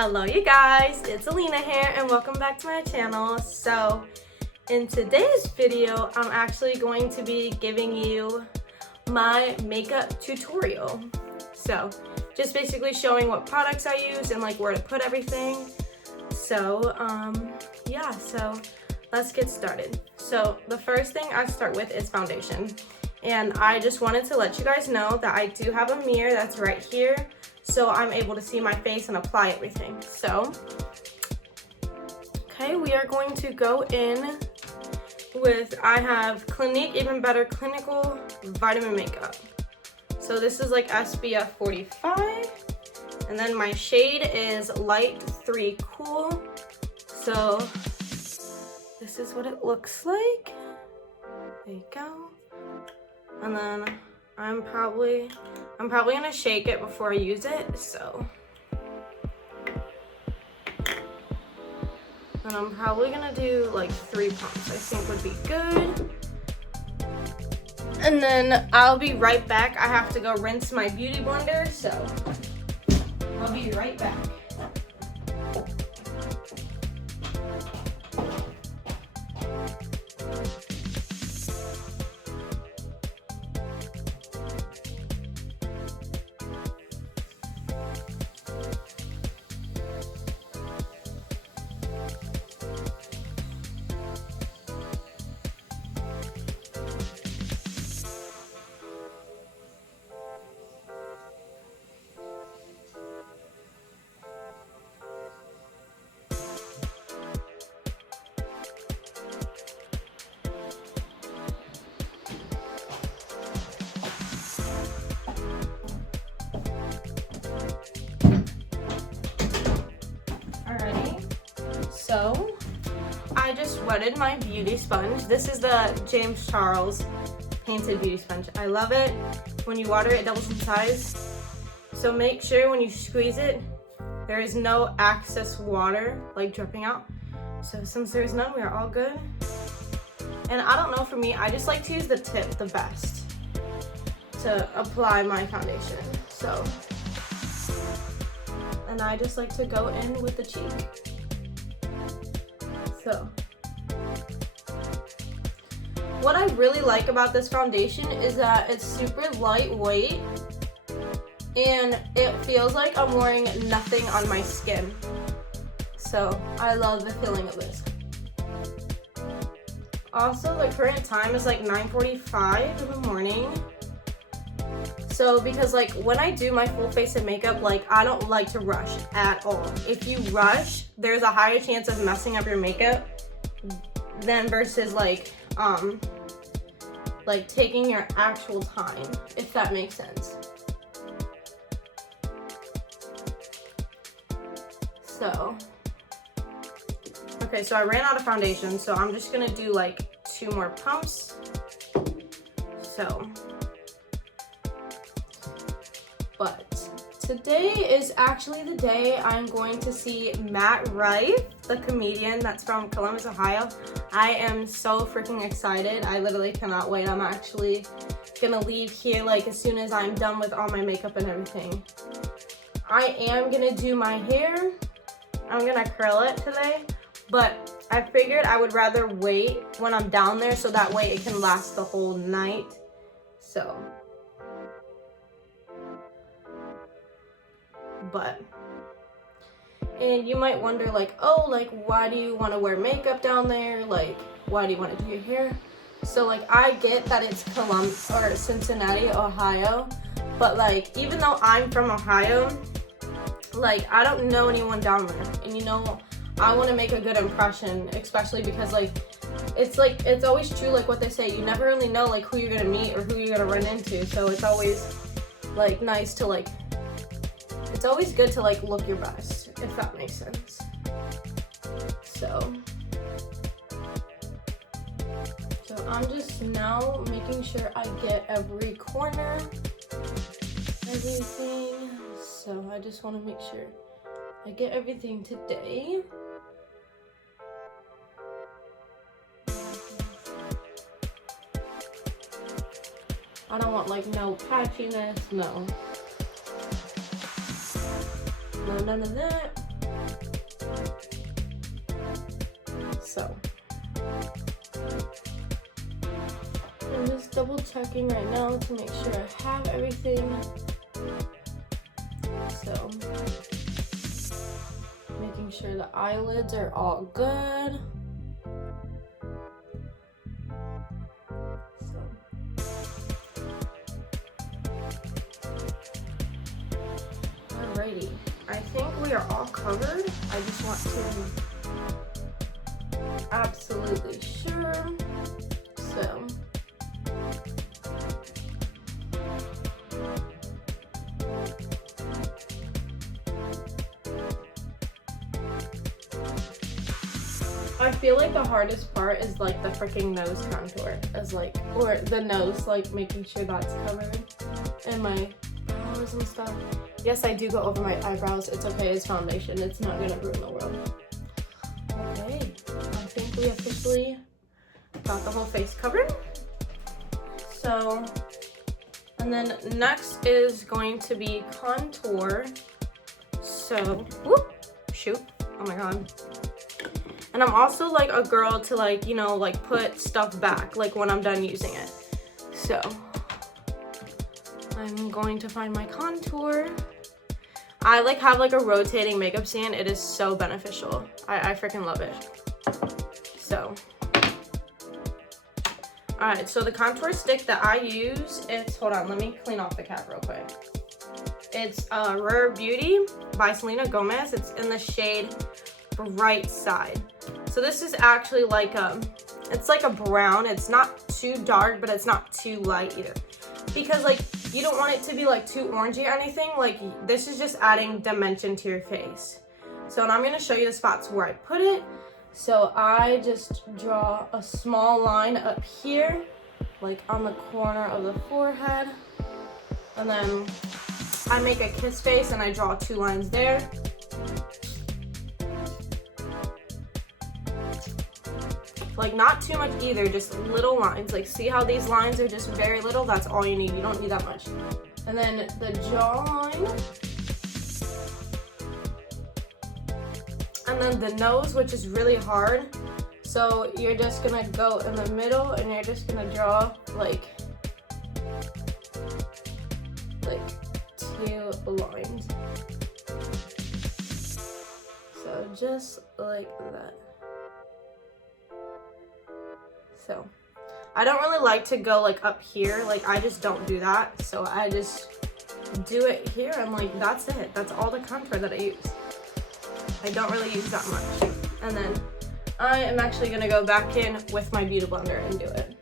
Hello you guys, it's Alina here and welcome back to my channel. So in today's video, I'm actually going to be giving you my makeup tutorial. So just basically showing what products I use and like where to put everything. So yeah, so let's get started. So the first thing I start with is foundation. And I just wanted to let you guys know that I do have a mirror that's right here, so I'm able to see my face and apply everything. So, okay, we are going to go in with, I have Clinique Even Better Clinical Vitamin Makeup. So this is like SPF 45, and then my shade is Light 3 Cool. So this is what it looks like. There you go. And then I'm probably gonna shake it before I use it, so. And I'm probably gonna do like 3 pumps, I think would be good. And then I'll be right back. I have to go rinse my beauty blender, so I'll be right back. So I just wetted my beauty sponge. This is the James Charles painted beauty sponge. I love it. When you water it, it doubles in size. So make sure when you squeeze it, there is no excess water like dripping out. So since there's none, we are all good. And I don't know, for me, I just like to use the tip the best to apply my foundation. So, and I just like to go in with the cheek. So, what I really like about this foundation is that it's super lightweight and it feels like I'm wearing nothing on my skin. So, I love the feeling of this. Also, the current time is like 9:45 in the morning. So, because like when I do my full face of makeup, like I don't like to rush at all. If you rush, there's a higher chance of messing up your makeup than versus like taking your actual time, if that makes sense. So, okay, so I ran out of foundation, so I'm just gonna do like 2 more pumps. So, but today is actually the day I'm going to see Matt Rife, the comedian that's from Columbus, Ohio. I am so freaking excited. I literally cannot wait. I'm actually gonna leave here like as soon as I'm done with all my makeup and everything. I am gonna do my hair. I'm gonna curl it today, but I figured I would rather wait when I'm down there so that way it can last the whole night. So. But, and you might wonder like, oh, like why do you want to wear makeup down there? Like, why do you want to do your hair? So like, I get that it's Columbus or Cincinnati, Ohio, but like, even though I'm from Ohio, like I don't know anyone down there, and you know, I want to make a good impression, especially because like, it's always true like what they say, you never really know like who you're gonna meet or who you're gonna run into, so it's always like nice to like, it's always good to like look your best, if that makes sense. So I'm just now making sure I get every corner, everything. So I just want to make sure I get everything today. I don't want like no patchiness, no. No, none of that. So I'm just double checking right now to make sure I have everything. So making sure the eyelids are all good. Alrighty, I think we are all covered. I just want to absolutely sure. So I feel like the hardest part is like the freaking nose contour, as like, or the nose, like making sure that's covered, and my brows and stuff. Yes, I do go over my eyebrows. It's okay, it's foundation. It's not gonna ruin the world. Okay, I think we officially got the whole face covered. So, and then next is going to be contour. So, whoop, shoot, oh my god. And I'm also like a girl to like, you know, like put stuff back, like when I'm done using it. So, I'm going to find my contour. I like have like a rotating makeup stand. It is so beneficial. I freaking love it. So, all right, so the contour stick that I use, it's, hold on, let me clean off the cap real quick. It's Rare Beauty by Selena Gomez. It's in the shade Bright Side. So this is actually like it's like a brown. It's not too dark, but it's not too light either. Because like, you don't want it to be like too orangey or anything. Like, this is just adding dimension to your face. So, and I'm gonna show you the spots where I put it. So I just draw a small line up here, like on the corner of the forehead. And then I make a kiss face and I draw 2 lines there. Like, not too much either, just little lines. Like, see how these lines are just very little? That's all you need. You don't need that much. And then the jawline. And then the nose, which is really hard. So you're just gonna go in the middle and you're just gonna draw like 2 lines. So just like that. So I don't really like to go like up here. Like, I just don't do that. So I just do it here and like, that's it. That's all the contour that I use. I don't really use that much. And then I am actually gonna go back in with my Beauty Blender and do it.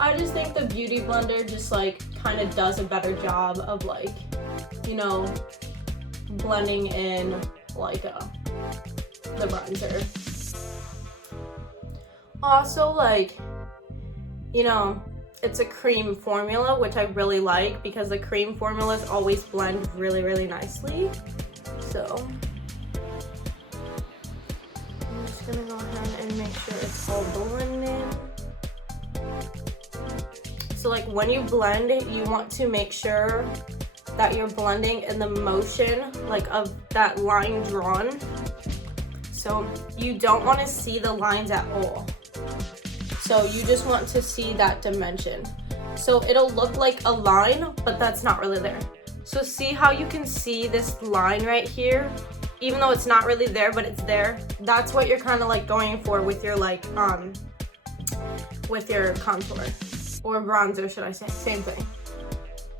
I just think the Beauty Blender just like kind of does a better job of like, you know, blending in like the bronzer. Also, like, you know, it's a cream formula, which I really like because the cream formulas always blend really, really nicely. So I'm just gonna go ahead and make sure it's all blended. So like, when you blend, you want to make sure that you're blending in the motion like of that line drawn. So you don't want to see the lines at all. So you just want to see that dimension. So it'll look like a line, but that's not really there. So see how you can see this line right here, even though it's not really there, but it's there. That's what you're kind of like going for with your like, with your contour or bronzer, should I say, same thing.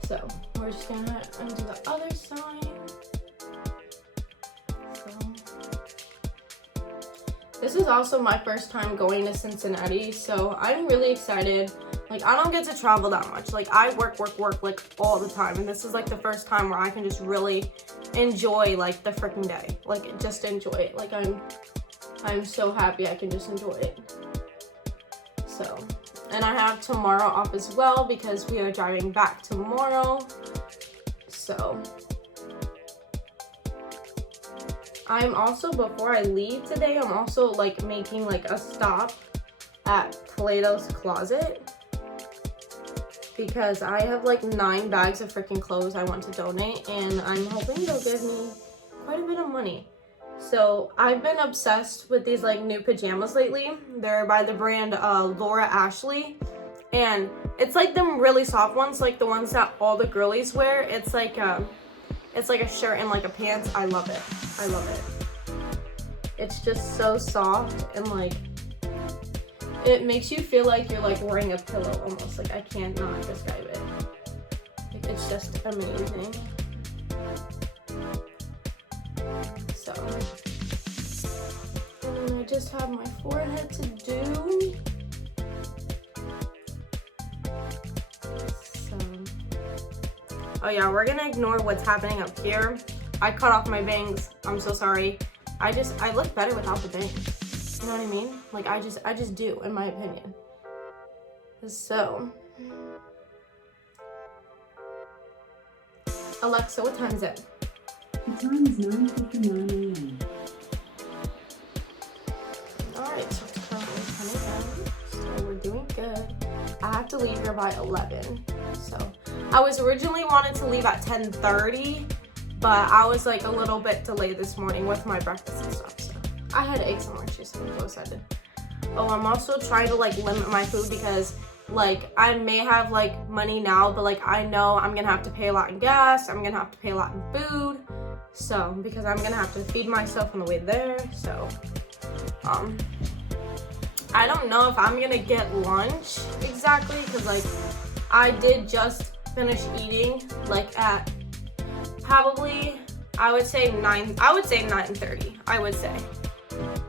So we're just gonna undo the other side. This is also my first time going to Cincinnati, so I'm really excited. Like, I don't get to travel that much. Like, I work like all the time, and this is like the first time where I can just really enjoy like the freaking day. Like, just enjoy it. Like, I'm so happy I can just enjoy it. So, and I have tomorrow off as well because we are driving back tomorrow. So I'm also, before I leave today, I'm also like making like a stop at Plato's Closet because I have like 9 bags of freaking clothes I want to donate, and I'm hoping they'll give me quite a bit of money. So I've been obsessed with these like new pajamas lately. They're by the brand Laura Ashley, and it's like them really soft ones, like the ones that all the girlies wear. It's like a shirt and like a pants. I love it. I love it. It's just so soft and like it makes you feel like you're like wearing a pillow almost. Like I cannot describe it. Like, it's just amazing. So, and then I just have my forehead to do. So, oh yeah, we're gonna ignore what's happening up here. I cut off my bangs. I'm so sorry. I look better without the bangs. You know what I mean? Like I just do, in my opinion. So, Alexa, what time is it? The time is 9:59 a.m. Alright, so it's currently 10 a.m. So we're doing good. I have to leave here by 11. So I was originally wanted to leave at 10:30, but I was like a little bit delayed this morning with my breakfast and stuff. So I had eggs and orange juice and I'm so excited. Oh, I'm also trying to like limit my food because like I may have like money now, but like I know I'm gonna have to pay a lot in gas, I'm gonna have to pay a lot in food. So because I'm gonna have to feed myself on the way there. So I don't know if I'm gonna get lunch exactly because like I did just finish eating like at probably I would say 9:30 I would say.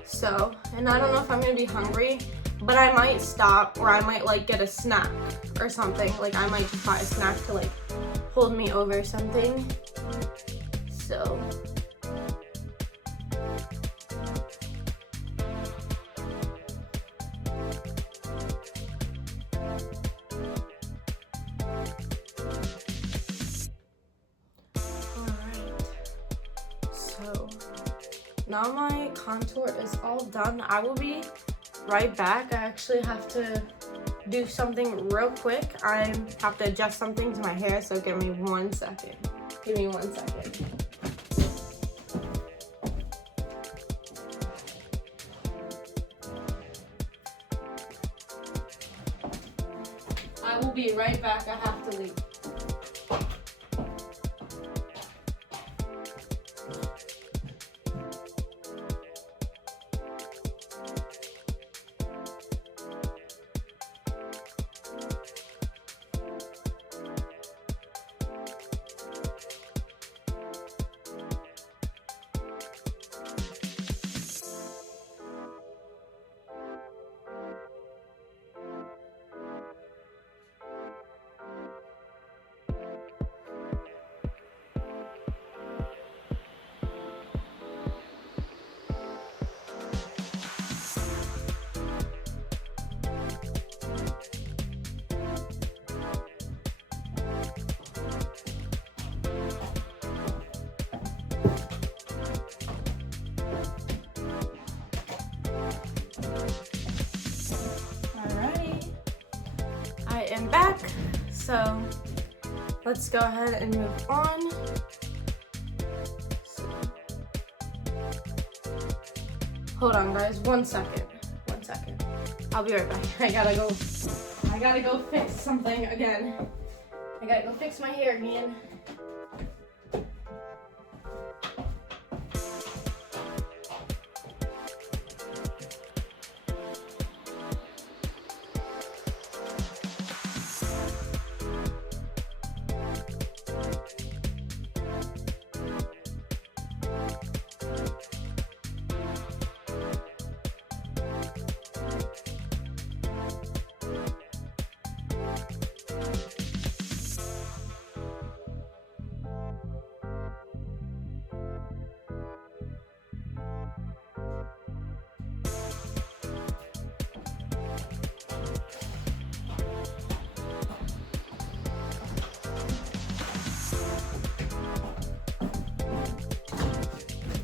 So, and I don't know if I'm gonna be hungry, but I might stop or I might like get a snack or something. Like I might just buy a snack to like hold me over or something. So now my contour is all done. I will be right back. I actually have to do something real quick. I have to adjust something to my hair, so give me 1 second. Give me 1 second. I will be right back. I have to leave. I am back, so let's go ahead and move on. Hold on guys, 1 second. I'll be right back. I gotta go fix something again. I gotta go fix my hair again.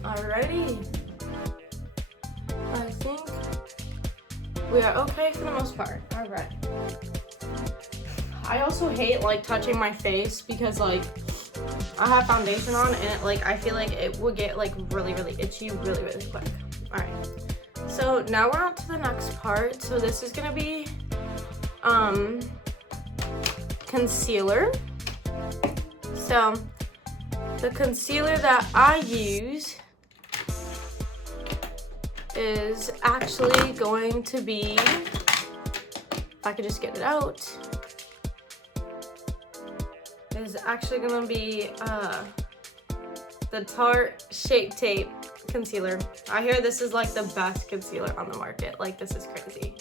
Alrighty. I think we are okay for the most part. Alright. I also hate like touching my face because like I have foundation on, and it, like, I feel like it would get like really itchy really quick. All right, so now we're on to the next part. So this is gonna be concealer. So the concealer that I use is actually going to be, if I could just get it out, is actually gonna be the Tarte Shape Tape concealer. I hear this is like the best concealer on the market. Like, this is crazy.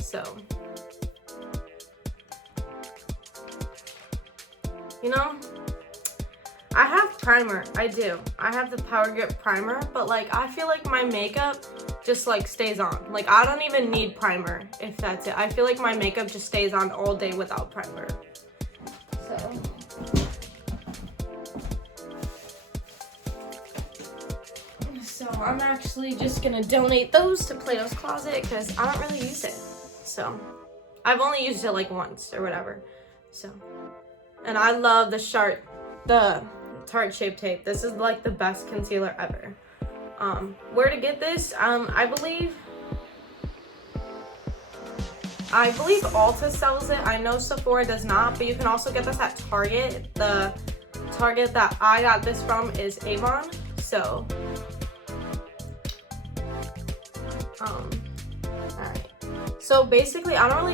So, you know, I have primer. I do. I have the Power Grip primer, but like, I feel like my makeup just like stays on. Like, I don't even need primer if that's it. I feel like my makeup just stays on all day without primer. So I'm actually just gonna donate those to Plato's Closet because I don't really use it. So I've only used it like once or whatever. So, and I love the Tarte Shape Tape. This is like the best concealer ever. Where to get this? I believe Ulta sells it. I know Sephora does not, but you can also get this at Target. The Target that I got this from is Avon. So, alright. So basically, I don't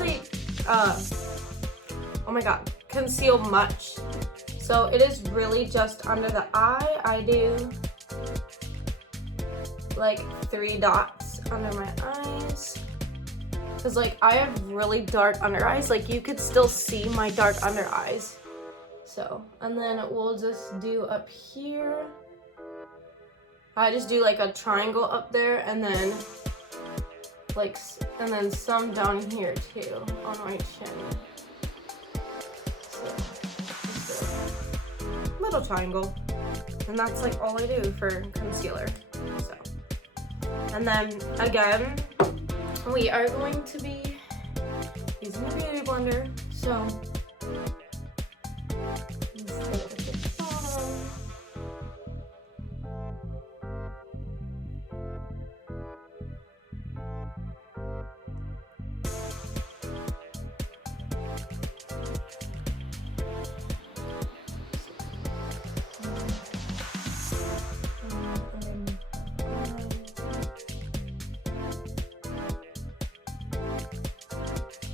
really, oh my god, conceal much. So it is really just under the eye. I do like 3 dots under my eyes. Cause like I have really dark under eyes. Like, you could still see my dark under eyes. So, and then we'll just do up here. I just do like a triangle up there, and then like, and then some down here too on my chin. So, just a little triangle, and that's like all I do for concealer. So, and then again, we are going to be using a beauty blender. So,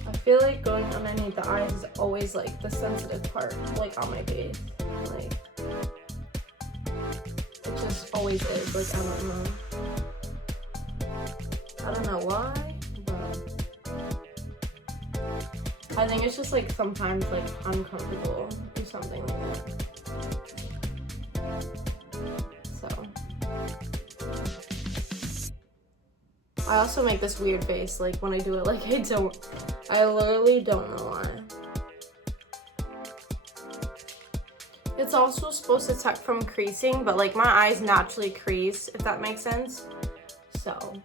I feel like going underneath the eyes is always like the sensitive part, like on my face. Like, it just always is. Like, I don't know why, but I think it's just like sometimes like uncomfortable or something like that. So I also make this weird face like when I do it. Like, I literally don't know why. It's also supposed to protect from creasing, but like my eyes naturally crease, if that makes sense. So,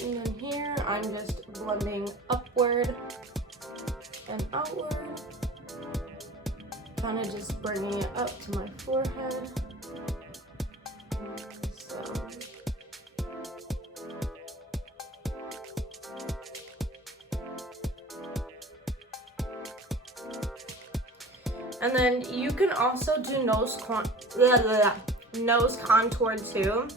and then here I'm just blending upward and outward, kind of just bringing it up to my forehead. And then you can also do nose contour too.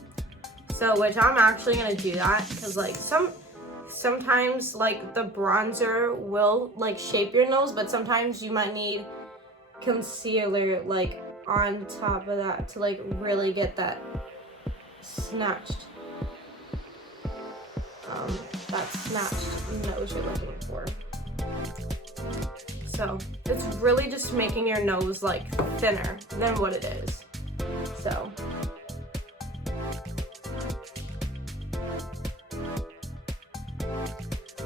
So, which I'm actually gonna do that because like sometimes like the bronzer will like shape your nose, but sometimes you might need concealer like on top of that to like really get that snatched nose you're looking for. So it's really just making your nose like thinner than what it is. So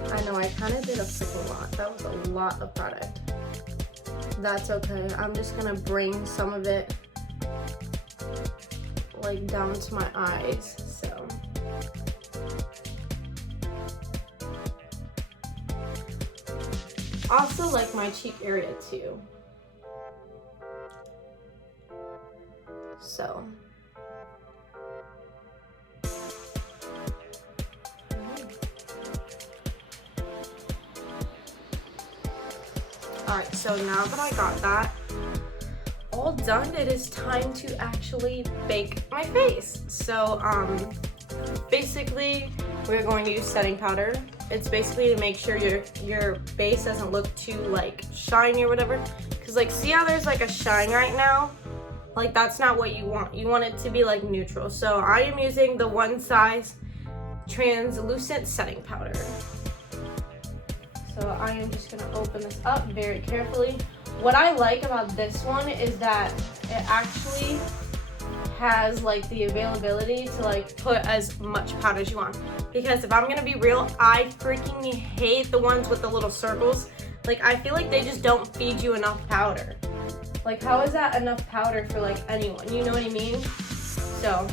I know I kind of did a freaking lot. That was a lot of product. That's okay. I'm just gonna bring some of it like down to my eyes. So also like my cheek area too. So. Alright, so now that I got that all done, it is time to actually bake my face. So, basically, we're going to use setting powder. It's basically to make sure your base doesn't look too like shiny or whatever. Cause like, see how there's like a shine right now? Like that's not what you want. You want it to be like neutral. So I am using the One Size translucent setting powder. So I am just gonna open this up very carefully. What I like about this one is that it actually has like the availability to like put as much powder as you want. Because if I'm gonna be real, I freaking hate the ones with the little circles. Like I feel like they just don't feed you enough powder. Like how is that enough powder for like anyone? You know what I mean? So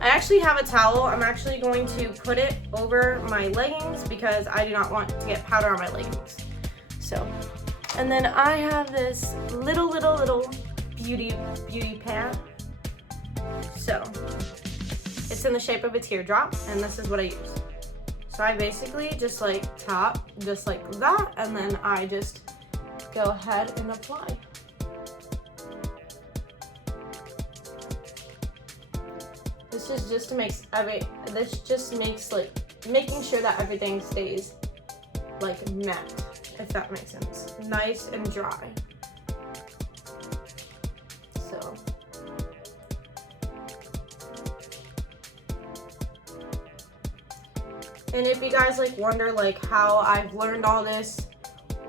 I actually have a towel. I'm actually going to put it over my leggings because I do not want to get powder on my leggings. So, and then I have this little beauty pad. So it's in the shape of a teardrop, and this is what I use. So I basically just like tap just like that, and then I just go ahead and apply. This is just to make like making sure that everything stays like matte, if that makes sense. Nice and dry. So and if you guys like wonder like how I've learned all this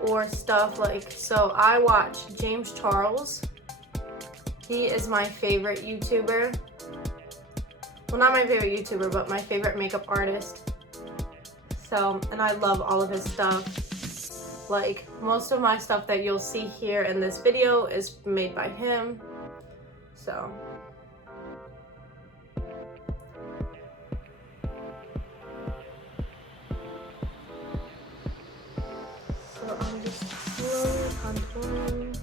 or stuff, like, so I watch James Charles. He is my favorite YouTuber. Well, not my favorite YouTuber, but my favorite makeup artist. So, and I love all of his stuff. Like, most of my stuff that you'll see here in this video is made by him. So. So I'm just slowly contouring.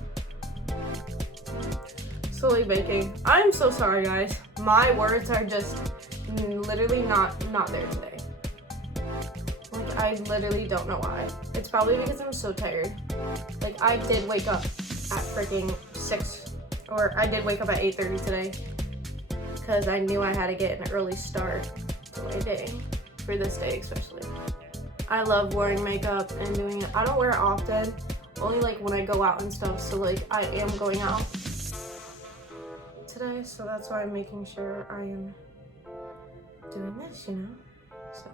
Slowly baking. I'm so sorry, guys. My words are just literally not there today. Like I literally don't know why. It's probably because I'm so tired. Like I did wake up at freaking 6, or I did wake up at 8:30 today because I knew I had to get an early start to my day for this day especially. I love wearing makeup and doing it. I don't wear it often, only like when I go out and stuff. So like I am going out today, so that's why I'm making sure I am doing this, you know? So.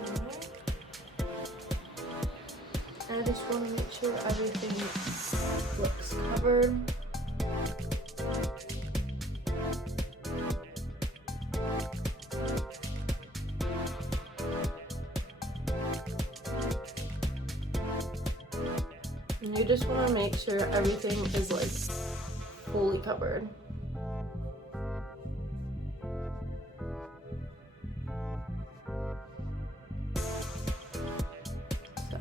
Alright. I just want to make sure everything looks covered. You just want to make sure everything is like fully covered. So.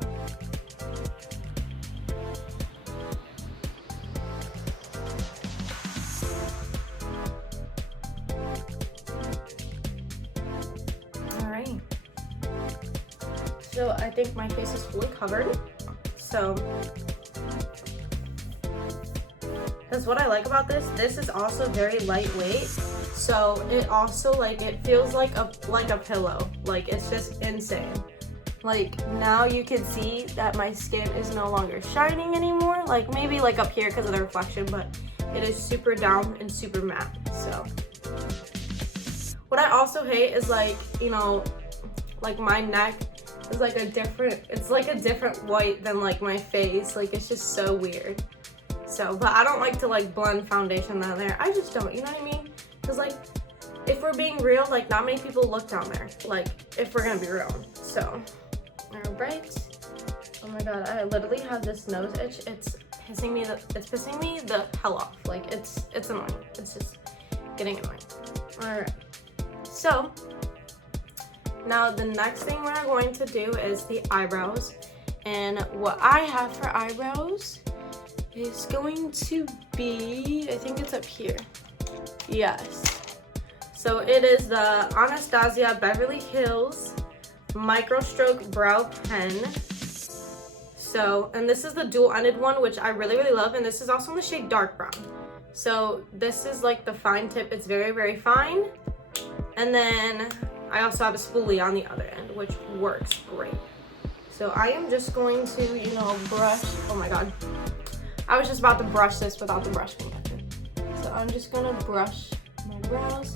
All right. So I think my face is fully covered. So. Because what I like about this is also very lightweight. So it also like, it feels like a pillow. Like it's just insane. Like now you can see that my skin is no longer shining anymore. Like maybe like up here because of the reflection, but it is super down and super matte. So what I also hate is like, you know, like my neck is like it's like a different white than like my face. Like it's just so weird. So, but I don't like to like blend foundation down there. I just don't, you know what I mean? Because like, if we're being real, like not many people look down there. Like, if we're gonna be real. So, all right. Oh my God, I literally have this nose itch. It's pissing me the hell off. Like, it's annoying. It's just getting annoying. All right. So, Now the next thing we're going to do is the eyebrows. And what I have for eyebrows is going to be, I think it's up here. Yes. So it is the Anastasia Beverly Hills Micro Stroke Brow Pen. So, and this is the dual-ended one, which I really, really love. And this is also in the shade dark brown. So this is like the fine tip. It's very, very fine. And then I also have a spoolie on the other end, which works great. So I am just going to, you know, brush. Oh my God. I was just about to brush this without the brush connected. So I'm just gonna brush my brows.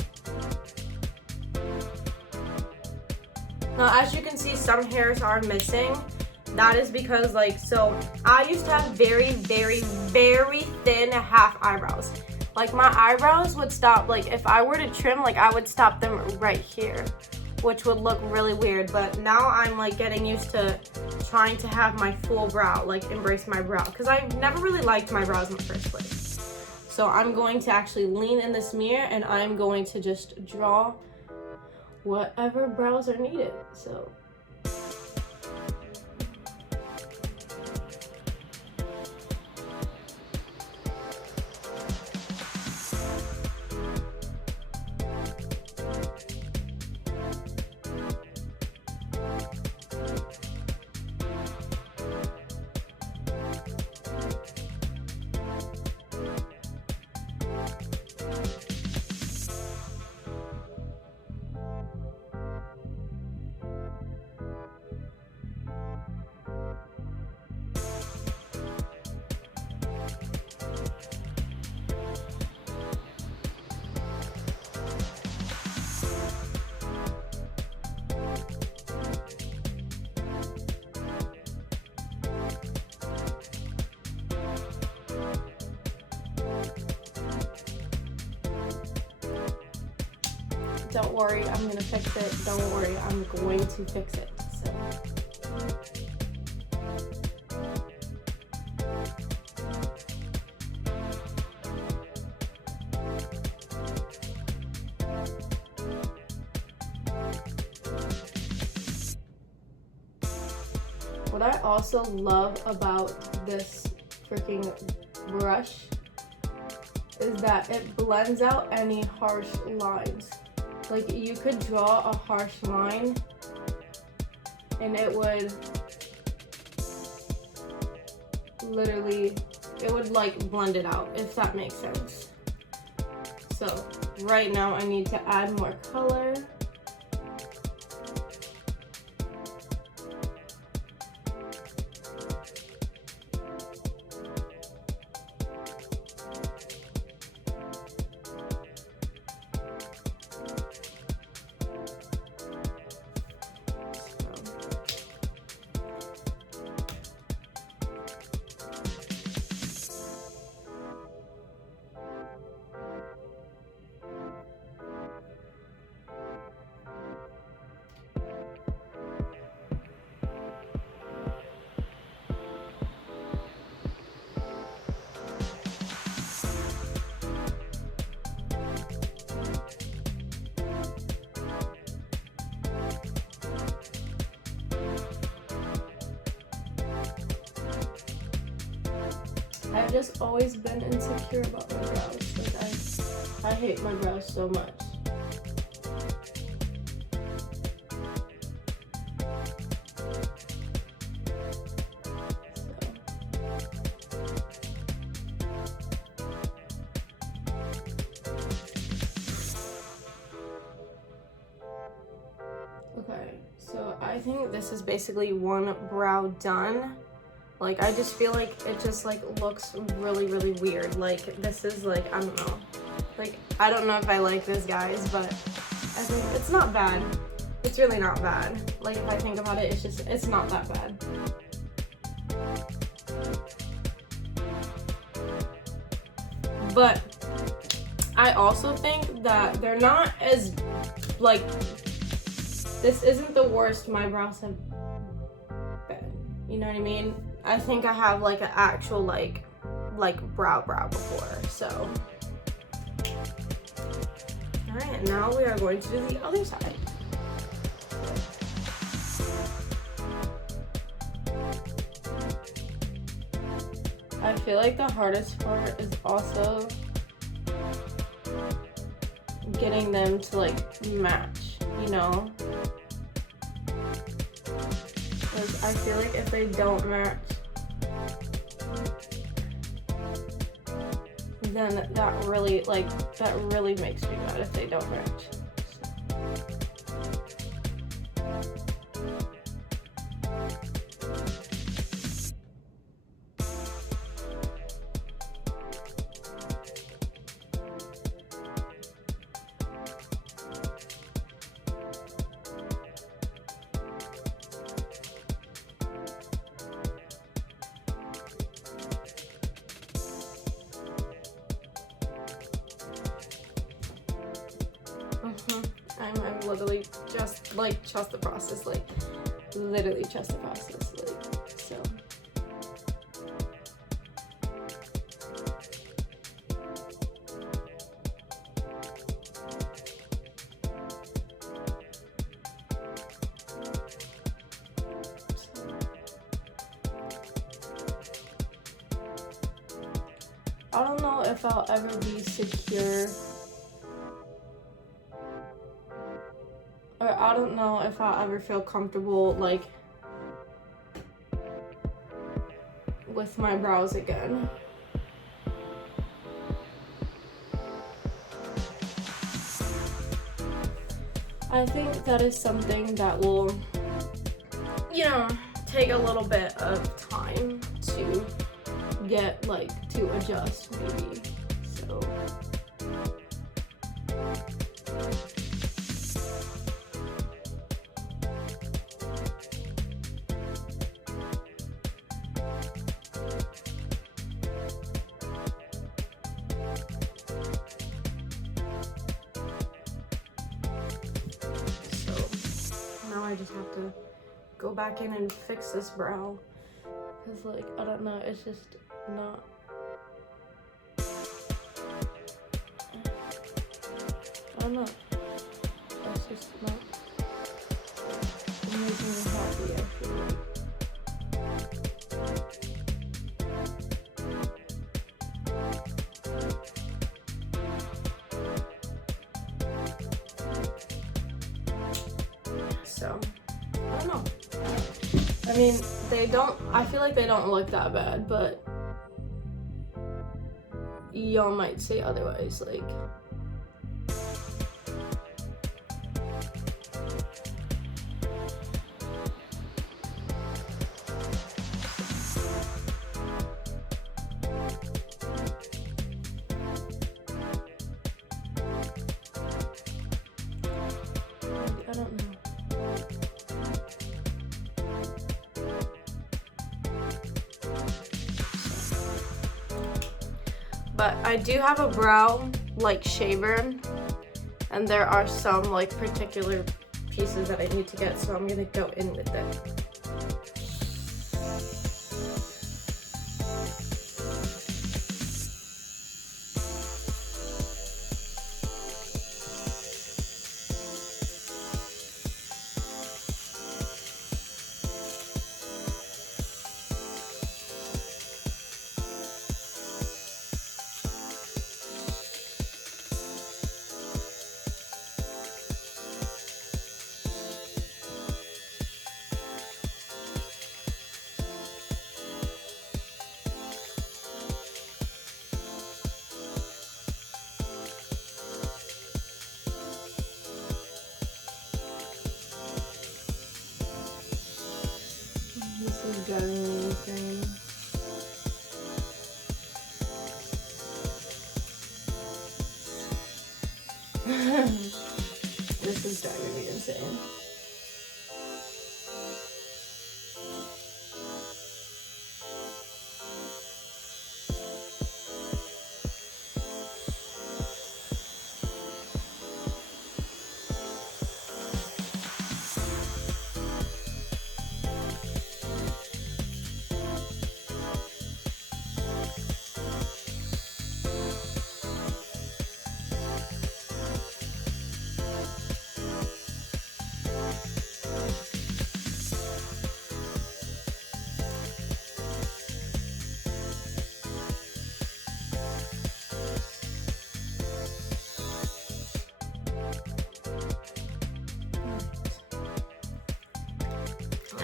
Now, as you can see, some hairs are missing. That is because, like, so I used to have very, very, very thin half eyebrows. Like, my eyebrows would stop, like, if I were to trim, like, I would stop them right here, which would look really weird. But now I'm, like, getting used to trying to have my full brow, like, embrace my brow, because I never really liked my brows in the first place. So I'm going to actually lean in this mirror, and I'm going to just draw whatever brows are needed. So don't worry, I'm gonna fix it. Don't worry, I'm going to fix it. So. What I also love about this freaking brush is that it blends out any harsh lines. Like, you could draw a harsh line and it would literally, it would like blend it out, if that makes sense. So right now I need to add more color. I've just always been insecure about my brows. Like, I hate my brows so much. Okay, so I think this is basically one brow done. Like, I just feel like it just like looks really, really weird. Like, this is like, I don't know. Like, I don't know if I like this, guys, but I think it's not bad. It's really not bad. Like, if I think about it, it's not that bad. But I also think that they're not as, like, this isn't the worst my brows have been. You know what I mean? I think I have like an actual like brow before, so. All right, now we are going to do the other side. I feel like the hardest part is also getting them to like match, you know? Because I feel like if they don't match, then that really makes me mad if they don't match. I'm literally just like trust the process, like literally trust the process, like so. I don't know if I'll ever be secure. Or I don't know if I'll ever feel comfortable like with my brows again. I think that is something that will, you know, take a little bit of time to get like to adjust maybe. So now I just have to go back in and fix this brow. Cause like, I don't know, it's just not. I don't know. It's just not making me happy, I feel like. So, I don't know. I mean, I feel like they don't look that bad, but y'all might say otherwise, like. I don't know. But I do have a brow like shaver, and there are some like particular pieces that I need to get, so I'm gonna go in with it. This is driving me insane. This is driving me insane.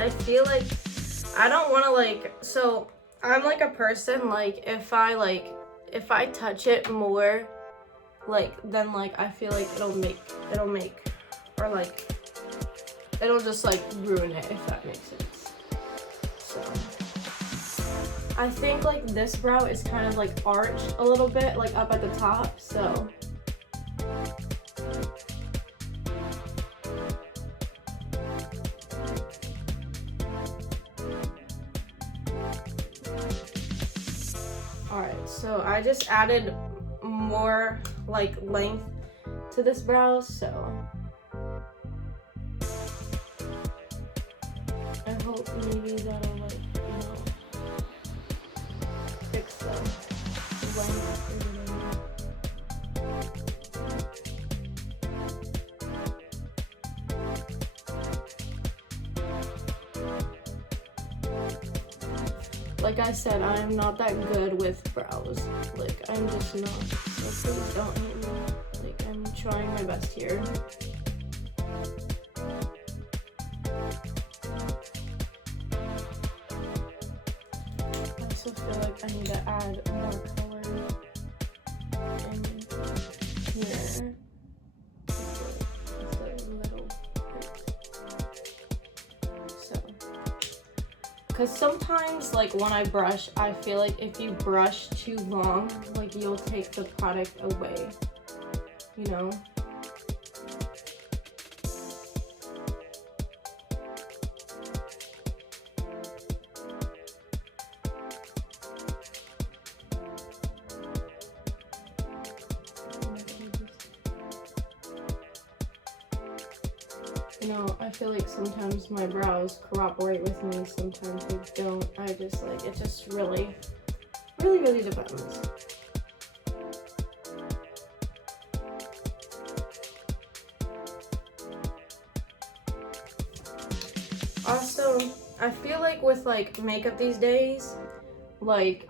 I feel like I don't want to like, so I'm like a person, like if I touch it more, like then like I feel like it'll make or like it'll just like ruin it, if that makes sense. So I think like this brow is kind of like arched a little bit, like up at the top, so alright, so I just added more like length to this brow, so I hope maybe that'll like, you know, fix the length or whatever. Like I said, I am not that good with brows. Like, I'm just not. So please don't hate me. Like, I'm trying my best here. I also feel like I need to add more color in here. Just a little bit. So. Because sometimes, like, when I brush, I feel like if you brush too long, like, you'll take the product away, you know? You know, I feel like sometimes my brows cooperate with me, sometimes they don't. I just like, it just really depends. Also, I feel like with like makeup these days, like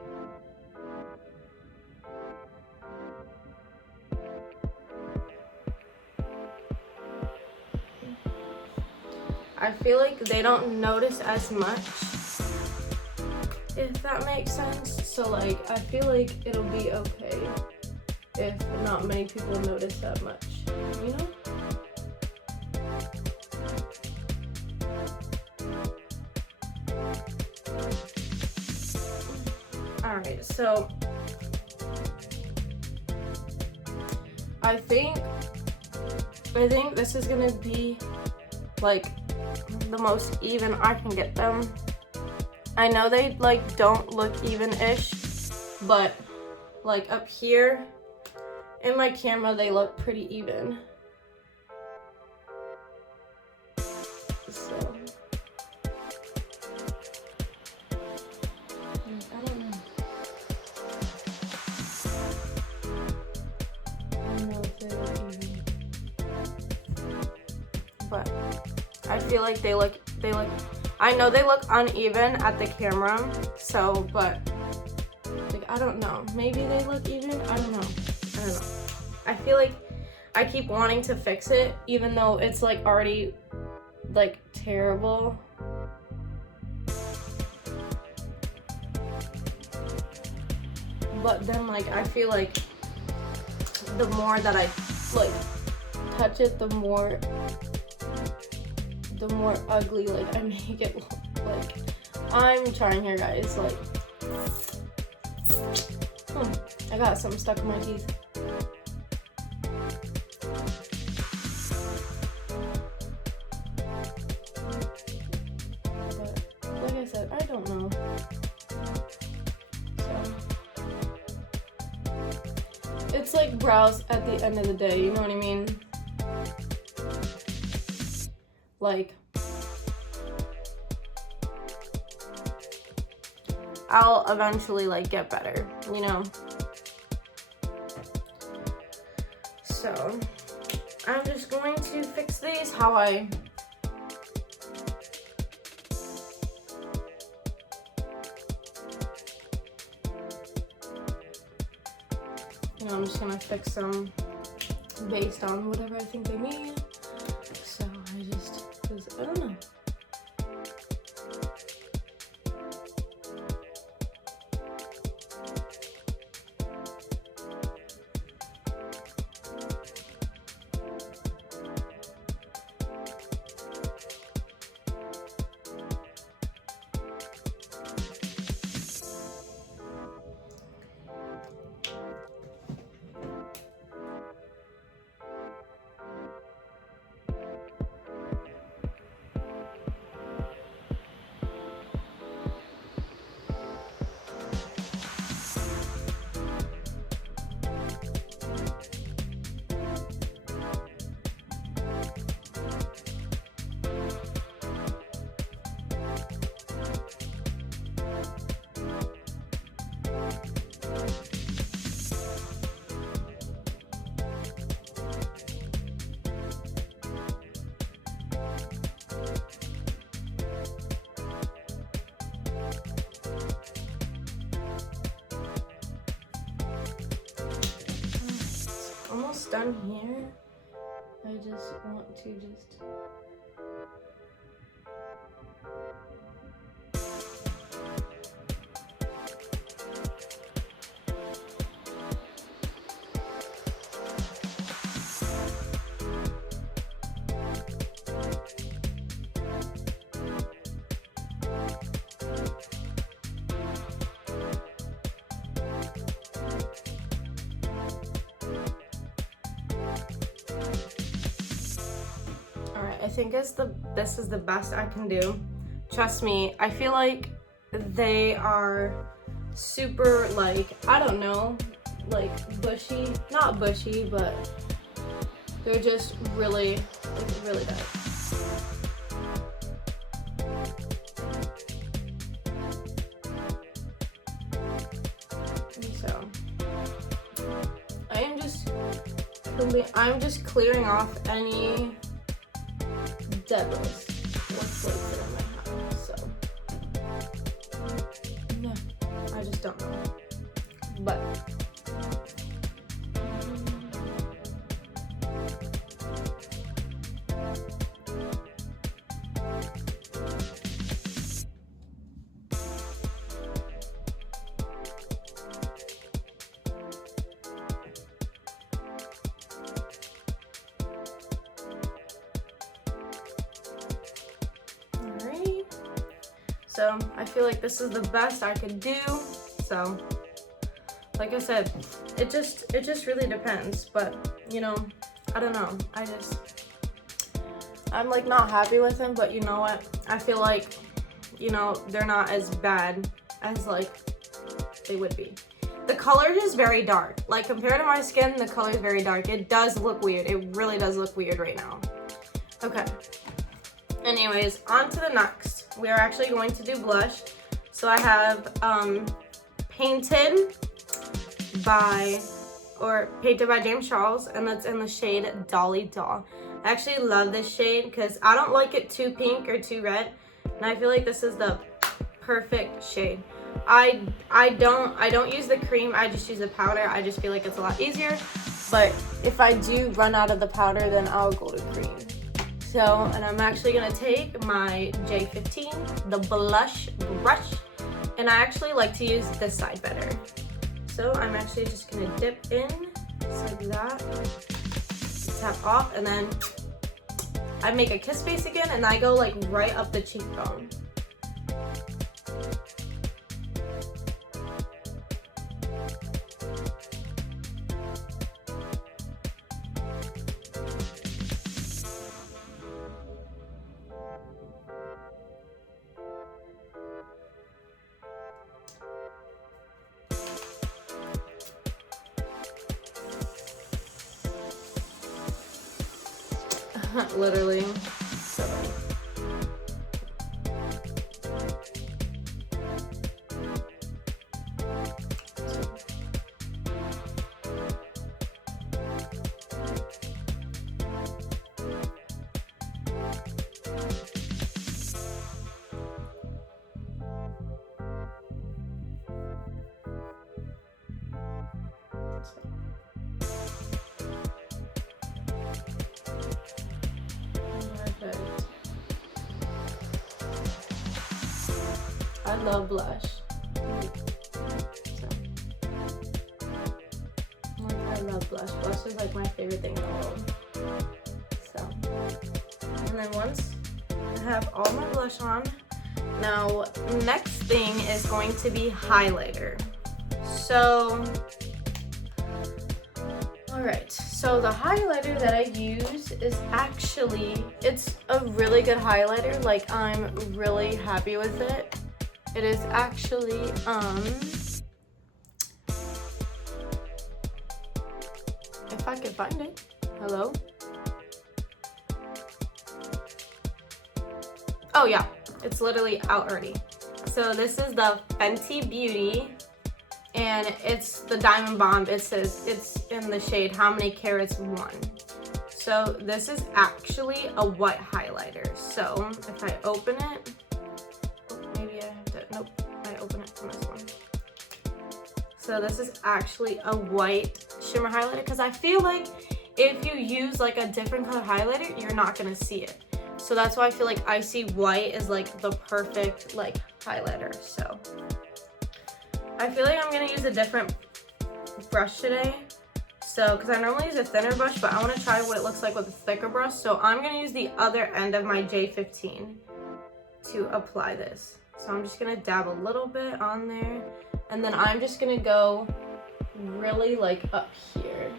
I feel like they don't notice as much, if that makes sense. So like, I feel like it'll be okay if not many people notice that much, you know? Alright, so I think this is gonna be like the most even I can get them. I know they like don't look even-ish, but like up here in my camera they look pretty even. So I don't know. I don't know if they look even, but I feel like they look, I know they look uneven at the camera, so, but, like, I don't know. Maybe they look even? I don't know. I feel like I keep wanting to fix it, even though it's, like, already, like, terrible. But then, like, I feel like the more that I, like, touch it, the more ugly like I make it look. Like, I'm trying here, guys. Like, I got something stuck in my teeth. But like I said, I don't know. So it's like brows at the end of the day, you know what I mean? Like, I'll eventually like get better, you know? So I'm just going to fix these how I I'm just gonna fix them based on whatever I think they need. So I don't know. done here, I just want to just... I think this is the best I can do. Trust me, I feel like they are super, like, I don't know, like bushy, not bushy, but they're just really, like, really good. So I'm just clearing off any debris what's like that I might have, so yeah, I just don't know, but so I feel like this is the best I could do. So like I said, it just really depends, but you know, I don't know, I'm like not happy with them, but you know what, I feel like, you know, they're not as bad as like they would be. The color is very dark, like compared to my skin, the color is very dark. It does look weird, it really does look weird right now. Okay, anyways, on to the next. We are actually going to do blush. So I have Painted by James Charles, and that's in the shade Dolly Doll. I actually love this shade because I don't like it too pink or too red, and I feel like this is the perfect shade. I don't use the cream, I just use the powder. I just feel like it's a lot easier, but if I do run out of the powder, then I'll go to cream. So, and I'm actually gonna take my J15, the blush brush, and I actually like to use this side better. So I'm actually just gonna dip in, just like that, tap off, and then I make a kiss face again, and I go like right up the cheekbone. Literally. So I love blush. I love blush. Blush is like my favorite thing in the world. So, and then once I have all my blush on, now next thing is going to be highlighter. So, alright, so the highlighter that I use is actually, it's a really good highlighter. Like, I'm really happy with it. It is actually, if I can find it, hello? Oh yeah, it's literally out already. So this is the Fenty Beauty, and it's the Diamond Bomb. It says it's in the shade How Many Carats 1. So this is actually a white highlighter. So if I open it, nope, I open it from this one. So this is actually a white shimmer highlighter because I feel like if you use like a different color highlighter, you're not gonna see it. So that's why I feel like Icy White is like the perfect like highlighter. So I feel like I'm gonna use a different brush today. So, because I normally use a thinner brush, but I want to try what it looks like with a thicker brush. So I'm gonna use the other end of my J15 to apply this. So I'm just gonna dab a little bit on there, and then I'm just gonna go really like up here.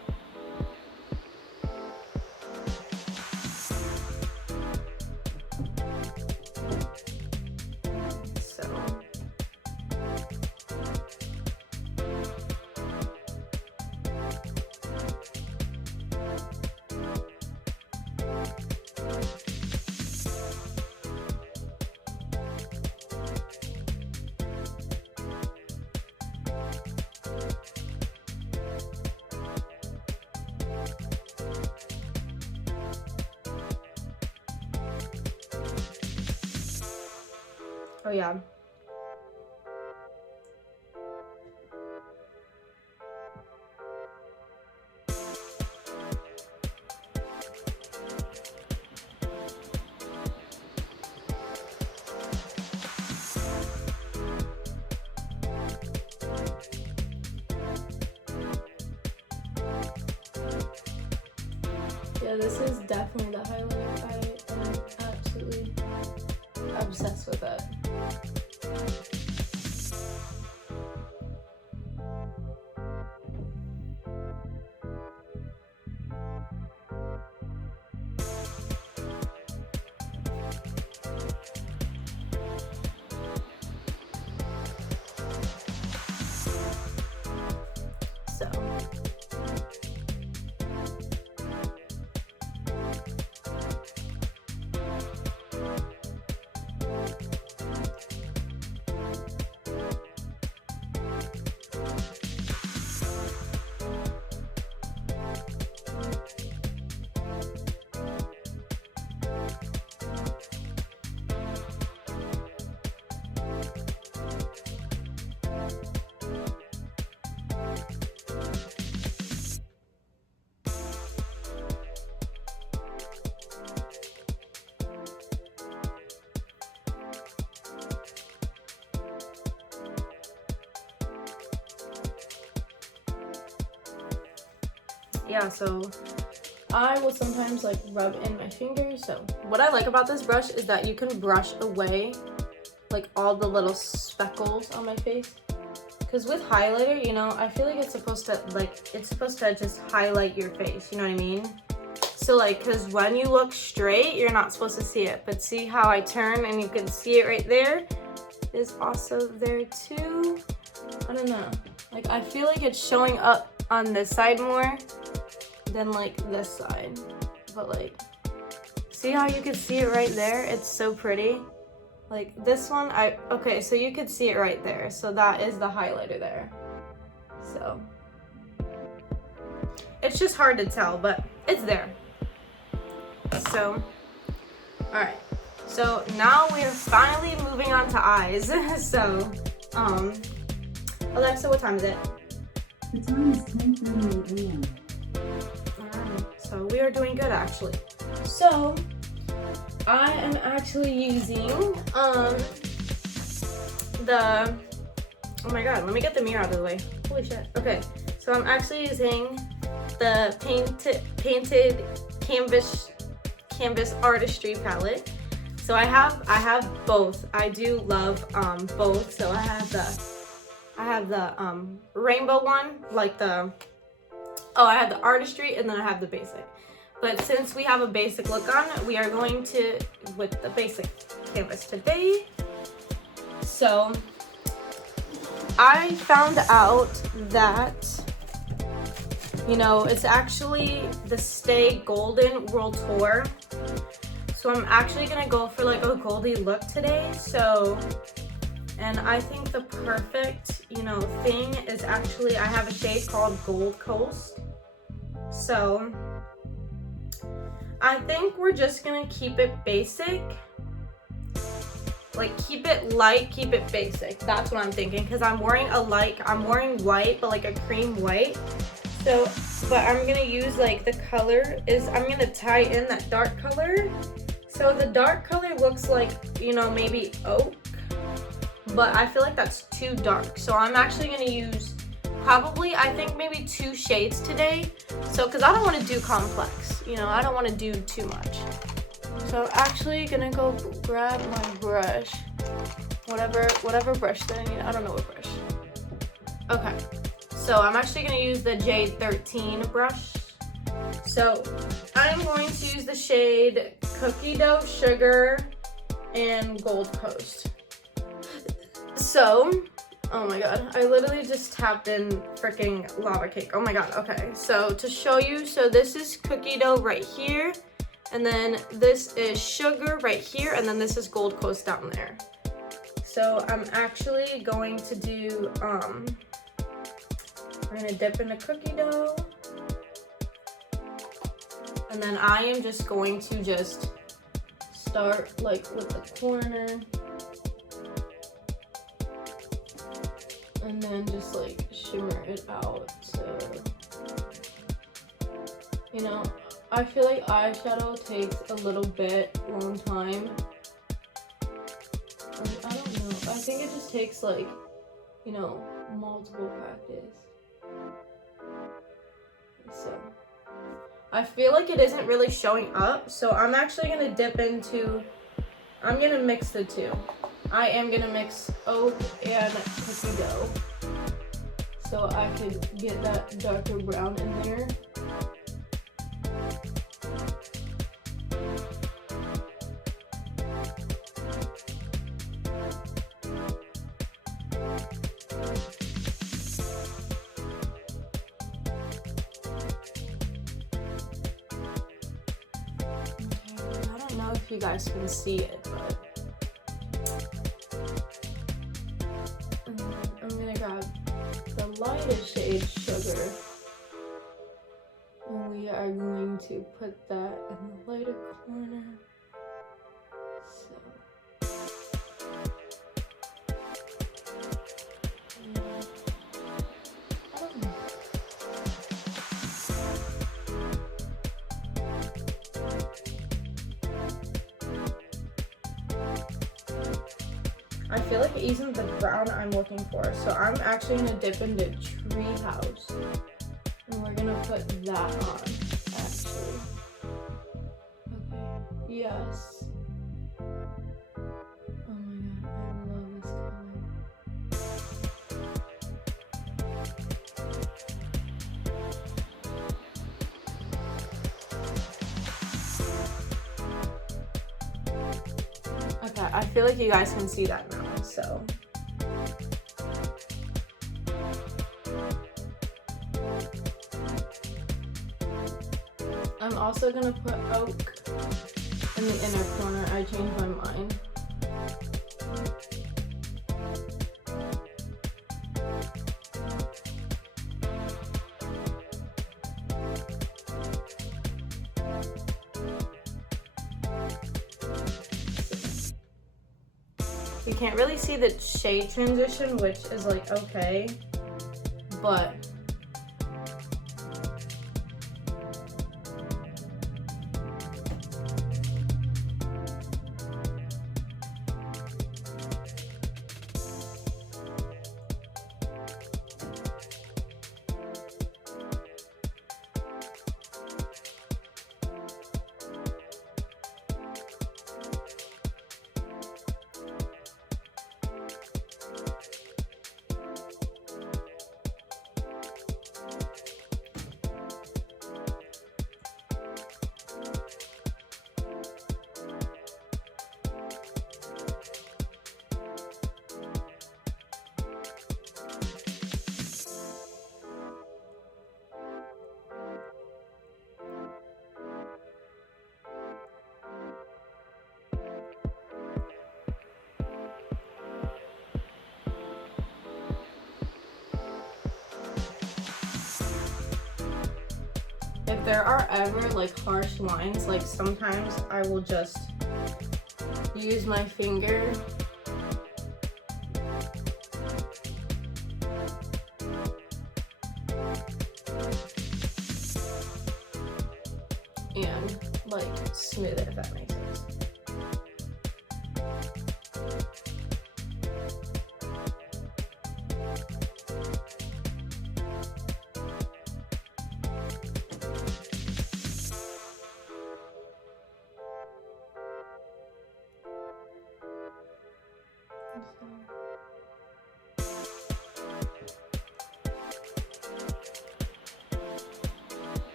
Oh yeah. Yeah, this is definitely the highlighter. I am absolutely obsessed with it. So yeah, so I will sometimes like rub in my fingers. So what I like about this brush is that you can brush away like all the little speckles on my face. Because with highlighter, you know, I feel like it's supposed to just highlight your face, you know what I mean? So like, because when you look straight, you're not supposed to see it. But see how I turn and you can see it right there? Is also there too. I don't know. Like, I feel like it's showing up on this side more than like this side. But like, see how you can see it right there? It's so pretty. Like this one, okay, so you could see it right there. So that is the highlighter there. So it's just hard to tell, but it's there. So, all right. So now we are finally moving on to eyes. So, Alexa, what time is it? The time is 10:38 a.m. Alright, so we are doing good actually. So, I am actually using oh my god, let me get the mirror out of the way. Holy shit. Okay, so I'm actually using the painted canvas artistry palette. So I have both. I do love both. So I have the rainbow one, like I have the artistry, and then I have the basic. But since we have a basic look on, we are going to with the basic canvas today. So I found out that, you know, it's actually the Stay Golden World Tour. So I'm actually gonna go for like a goldy look today. So, and I think the perfect, you know, thing is actually, I have a shade called Gold Coast. So I think we're just gonna keep it basic. Like, keep it light, keep it basic. That's what I'm thinking, because I'm wearing white, but like a cream white. So, but I'm gonna use like the color is, I'm gonna tie in that dark color. So the dark color looks like, you know, maybe oak, but I feel like that's too dark. So I'm actually gonna use probably, I think maybe 2 shades today. So, cause I don't wanna do complex, you know, I don't wanna do too much. So I'm actually gonna go grab my brush, whatever brush that I need, I don't know what brush. Okay, so I'm actually gonna use the J13 brush. So I'm going to use the shade Cookie Dough, Sugar, and Gold Coast. So, oh my god, I literally just tapped in freaking lava cake. Oh my god, okay. So to show you, so this is Cookie Dough right here, and then this is Sugar right here, and then this is Gold Coast down there. So I'm actually going to do, we're gonna dip in the cookie dough. And then I am just going to just start like with the corner. And then just like shimmer it out. So, you know, I feel like eyeshadow takes a little bit long time. I don't know. I think it just takes like, you know, multiple practice. So I feel like it isn't really showing up, so I'm actually gonna dip into, I'm gonna mix the two. I am gonna mix oak and cookie dough, so I could get that darker brown in there. If you guys can see it, but I'm gonna grab the lightest shade Sugar, and we are going to put that in the lighter corner. So I don't know. I feel like it isn't the brown I'm looking for, so I'm actually gonna dip into Treehouse, and we're gonna put that on, actually. Okay, yes. Oh my god, I love this color. Okay, I feel like you guys can see that now, so. I'm also gonna put oak in the inner corner. I changed my mind. You can't really see the shade transition, which is like okay, but if there are ever like harsh lines, like sometimes I will just use my finger like smooth it, if that makes sense.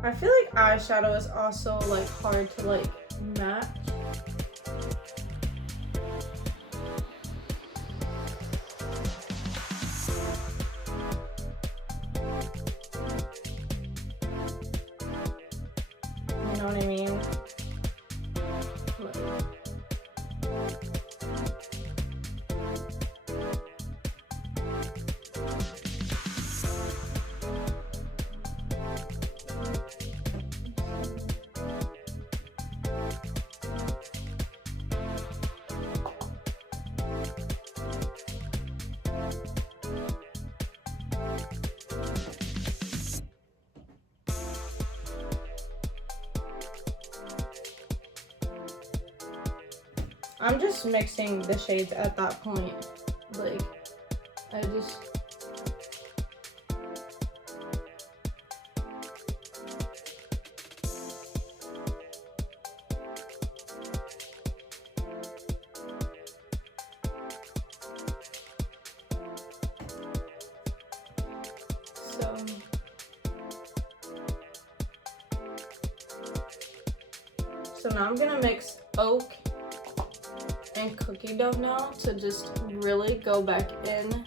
I feel like eyeshadow is also like hard to like match. You know what I mean? I'm just mixing the shades at that point. Like, I just... So now I'm gonna mix oak and cookie dough now to just really go back in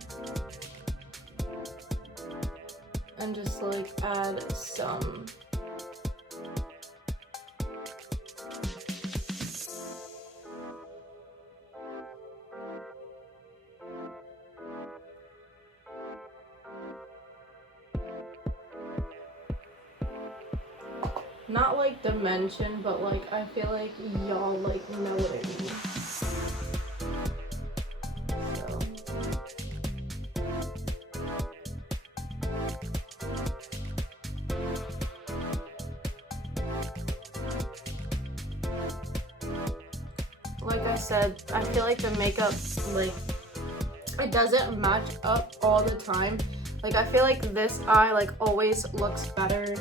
and just like add some not like dimension, but like I feel like y'all like know what I mean. Like I said, I feel like the makeup, like, it doesn't match up all the time. Like, I feel like this eye, like, always looks better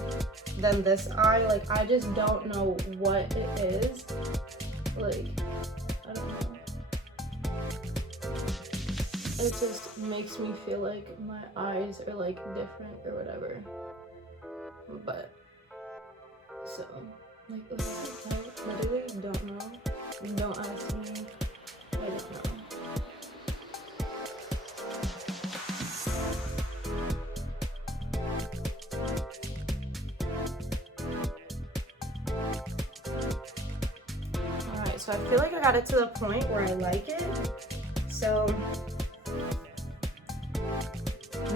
than this eye. Like, I just don't know what it is. Like, I don't know. It just makes me feel like my eyes are, like, different or whatever. But, so, like, I literally don't know. Don't ask me. I don't know. Alright, so I feel like I got it to the point where I like it. So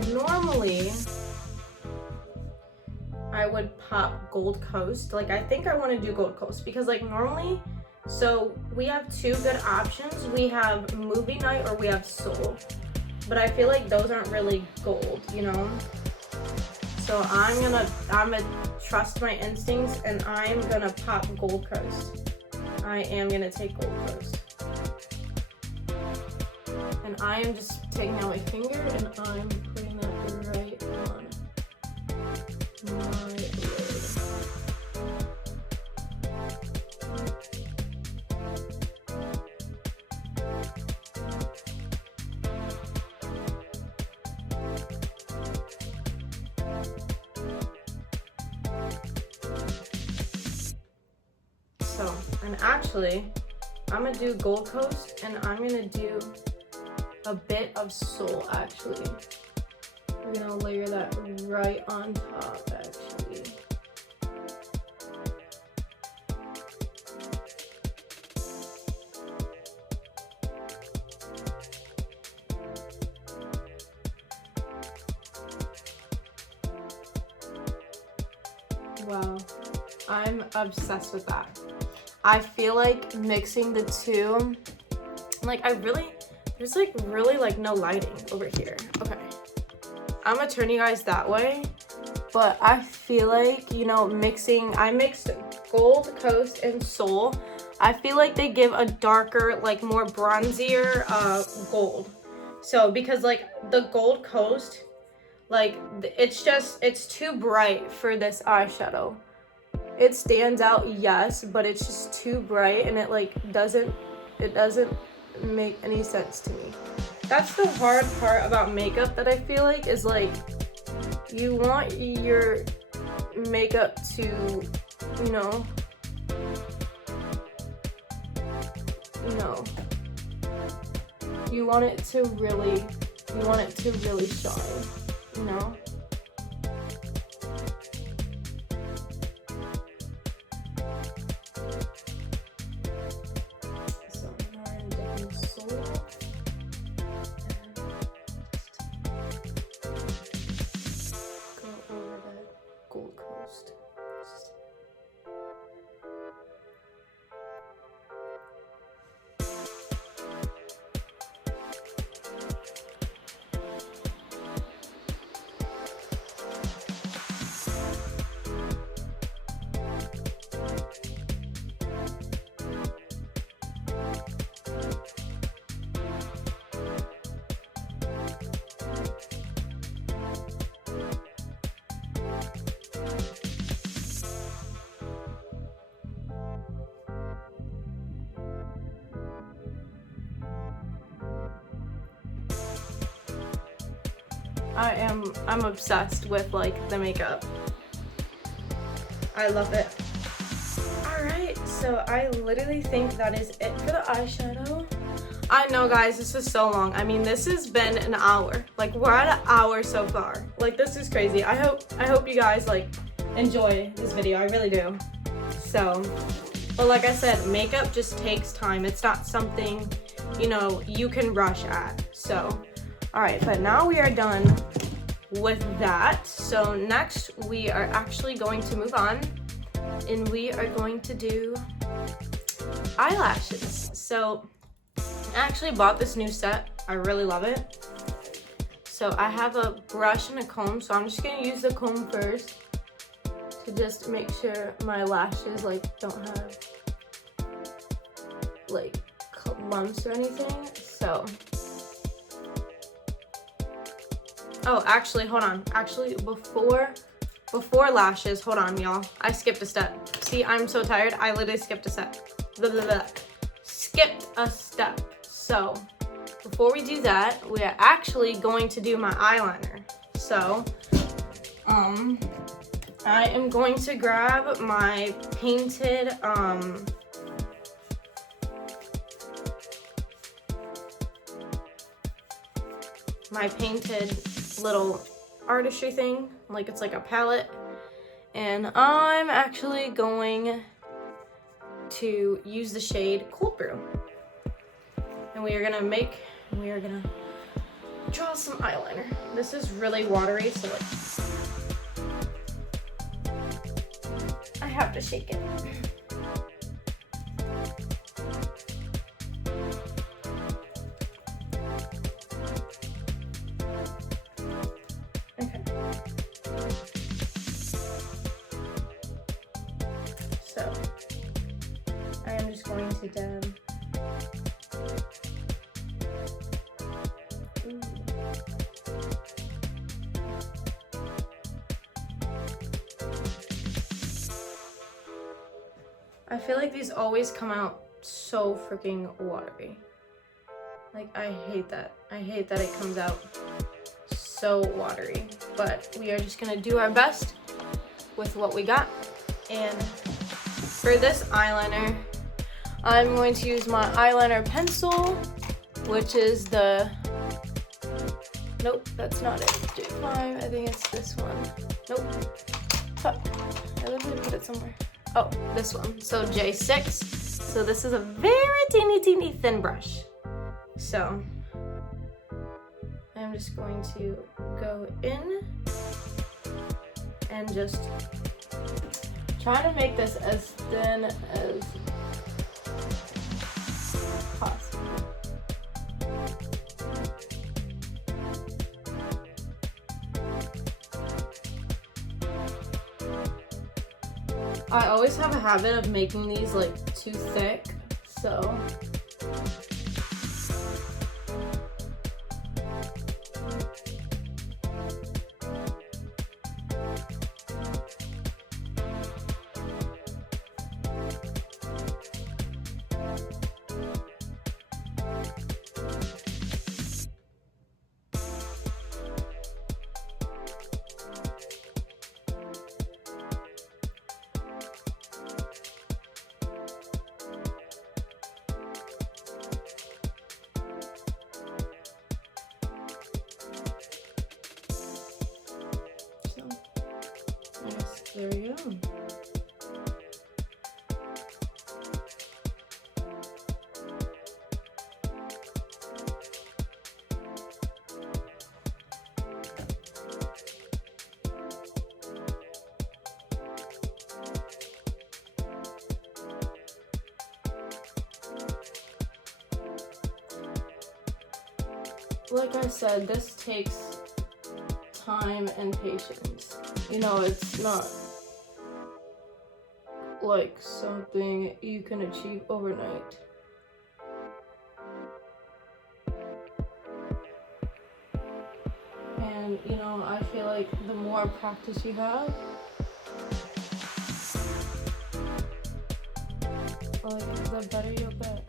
normally I would pop Gold Coast. Like, I think I want to do Gold Coast because, like, normally, so we have two good options. We have Movie Night or we have Soul. But I feel like those aren't really gold, you know? So I'm gonna trust my instincts and I'm gonna pop Gold Coast. I am gonna take Gold Coast. And I am just taking out my finger and I'm putting that right on my lid. So, and actually, I'm gonna do Gold Coast and I'm gonna do a bit of Soul, actually. We're gonna layer that right on top, actually. Wow, I'm obsessed with that. I feel like mixing the two, like there's like really like no lighting over here. Okay, I'm gonna turn you guys that way, but I feel like, you know, I mixed Gold Coast and Soul. I feel like they give a darker, like more bronzier gold. So because like the Gold Coast, like it's too bright for this eyeshadow. It stands out, yes, but it's just too bright, and it doesn't make any sense to me. That's the hard part about makeup that I feel like is like you want your makeup to, you know, you want it to really shine, you know? So now I'm dipping Soul. Go over that Gold Coast. I'm obsessed with like the makeup. I love it. Alright, so I literally think that is it for the eyeshadow. I know guys, this is so long. I mean, this has been an hour. Like we're at an hour so far. Like this is crazy. I hope you guys like enjoy this video. I really do. So, but like I said, makeup just takes time. It's not something, you know, you can rush at. So, alright, but now we are done with that. So next we are actually going to move on and we are going to do eyelashes. So I actually bought this new set. I really love it. So I have a brush and a comb, so I'm just gonna use the comb first to just make sure my lashes like don't have like lumps or anything. So oh, actually, hold on. Actually, before lashes, hold on, y'all. I skipped a step. See, I'm so tired. I literally skipped a step. Blah, blah, blah. Skipped a step. So, before we do that, we are actually going to do my eyeliner. So, I am going to grab my painted, little artistry thing, like it's like a palette, and I'm actually going to use the shade Cold Brew, and we are gonna draw some eyeliner. This is really watery, so like I have to shake it. So I am just going to dab. Ooh. I feel like these always come out so freaking watery. Like I hate that. I hate that it comes out so watery. But we are just gonna do our best with what we got. And for this eyeliner, I'm going to use my eyeliner pencil, which is the, nope, that's not it, J5, I think it's this one. Nope, fuck, I literally put it somewhere. Oh, this one, so J6. So this is a very teeny thin brush. So I'm just going to go in and just trying to make this as thin as possible. I always have a habit of making these like too thick, so yes, there we go. Like I said, this takes time and patience. You know, it's not like something you can achieve overnight. And, you know, I feel like the more practice you have, like, the better you'll get.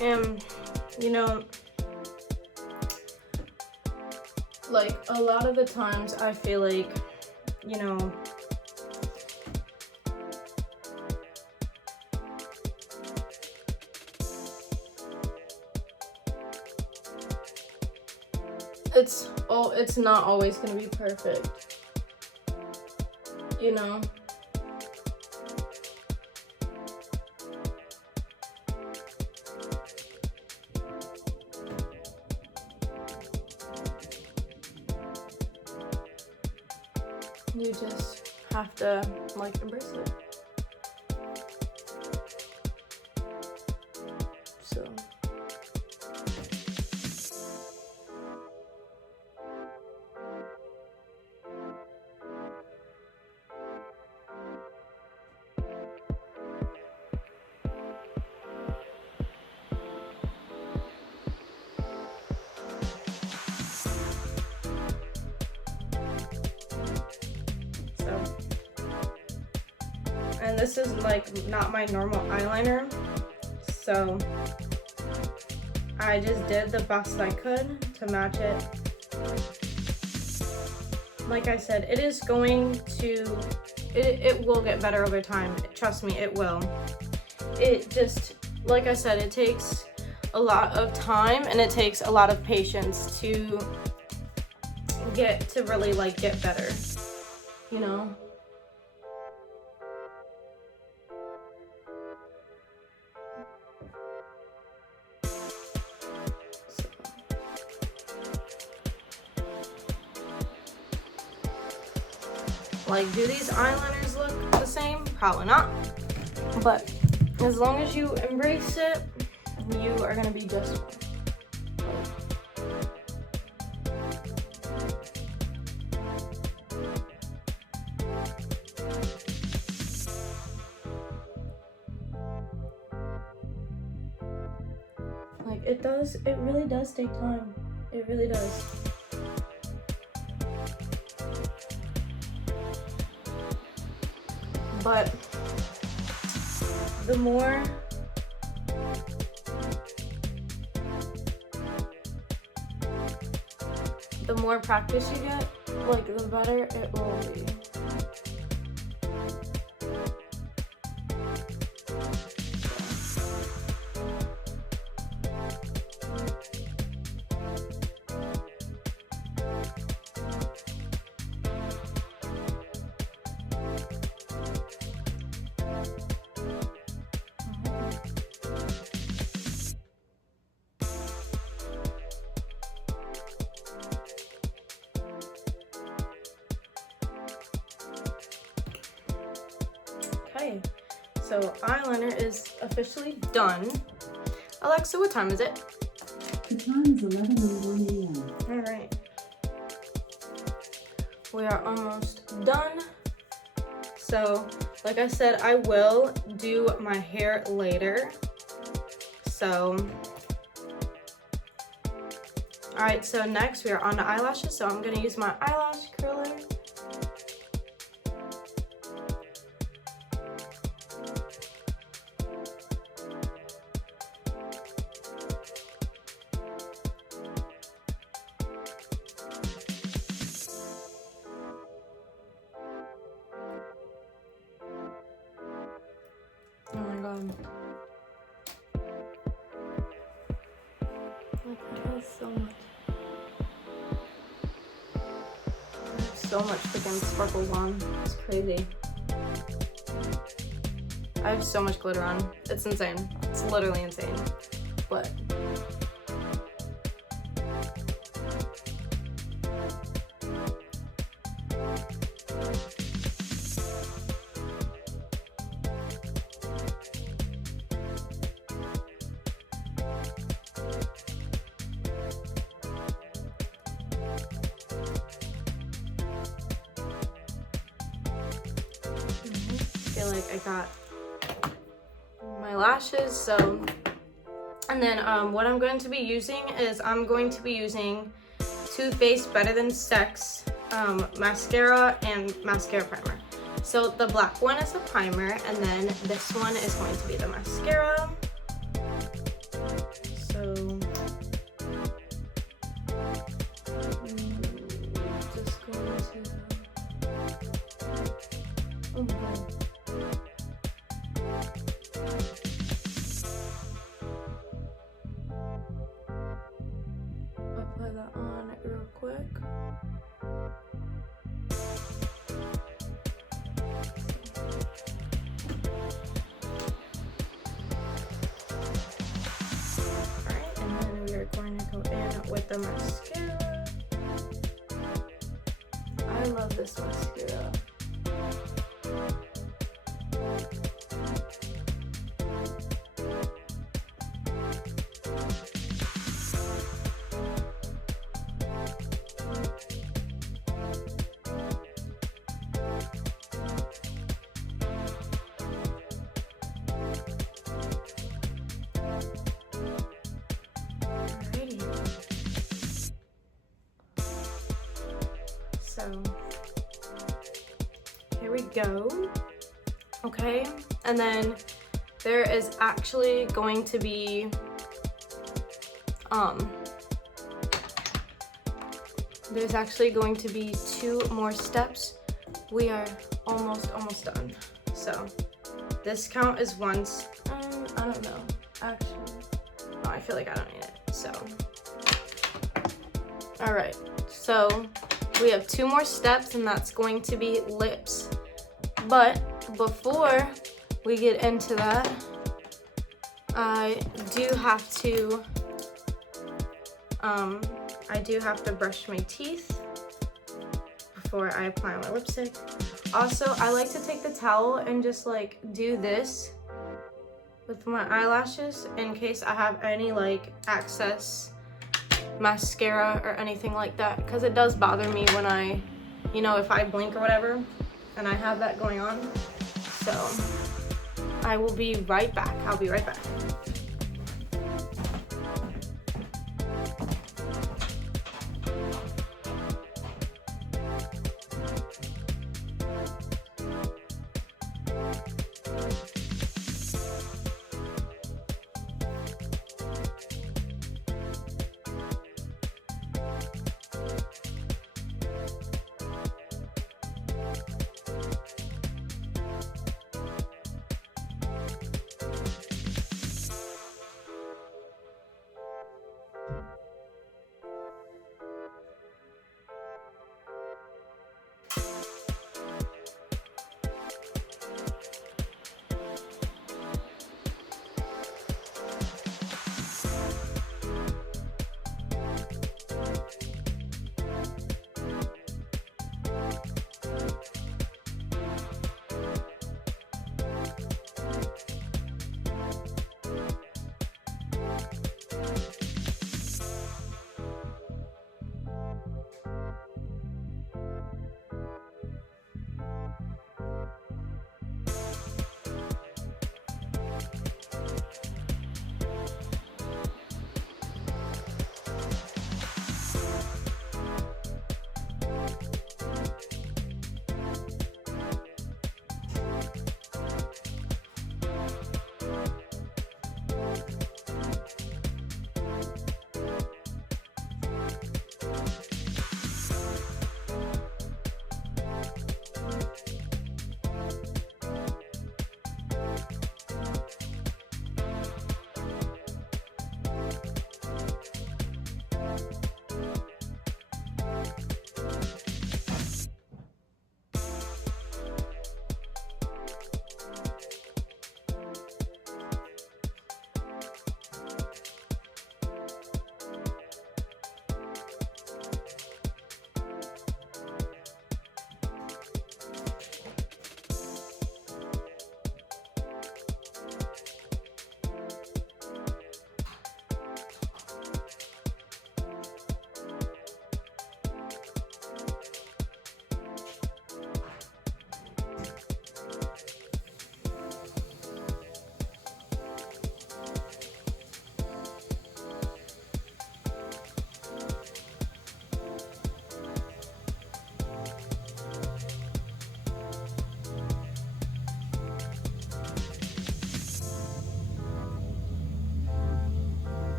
And, you know, like, a lot of the times I feel like, you know, it's not always gonna be perfect, you know? You just have to, like, embrace it. So. And this is like not my normal eyeliner, so I just did the best I could to match it. Like I said, it is going to, it will get better over time. Trust me, it will. It just, like I said, it takes a lot of time and it takes a lot of patience to really like get better, you know? Like, do these eyeliners look the same? Probably not. But as long as you embrace it, you are gonna be just fine. Like, it really does take time. It really does. But the more practice you get, like, the better it will be. Okay, so eyeliner is officially done. Alexa, what time is it? The time is 11:01 a.m. All right. We are almost done. So, like I said, I will do my hair later. So, all right, so next we are on to eyelashes. So I'm gonna use my eyelash curler. Oh my god. Like, it has so much. I have so much freaking sparkles on. It's crazy. I have so much glitter on. It's insane. It's literally insane. But I feel like I got my lashes, so, and then what I'm going to be using is I'm going to be using Too Faced Better Than Sex mascara and mascara primer. So the black one is the primer, and then this one is going to be the mascara. So just going to, oh my god. Apply that on real quick. Alright, and then we are going to go in with the mascara. I love this mascara. So here we go. Okay, and then there is actually going to be There's actually going to be 2 more steps. We are almost done. So this count is once. I don't know. Actually, no, I feel like I don't need it. So, all right. So we have 2 more steps, and that's going to be lips. But before we get into that, I do have to brush my teeth before I apply my lipstick. Also, I like to take the towel and just like do this with my eyelashes in case I have any like excess mascara or anything like that, because it does bother me when I, if I blink or whatever and I have that going on. So I will be right back. I'll be right back.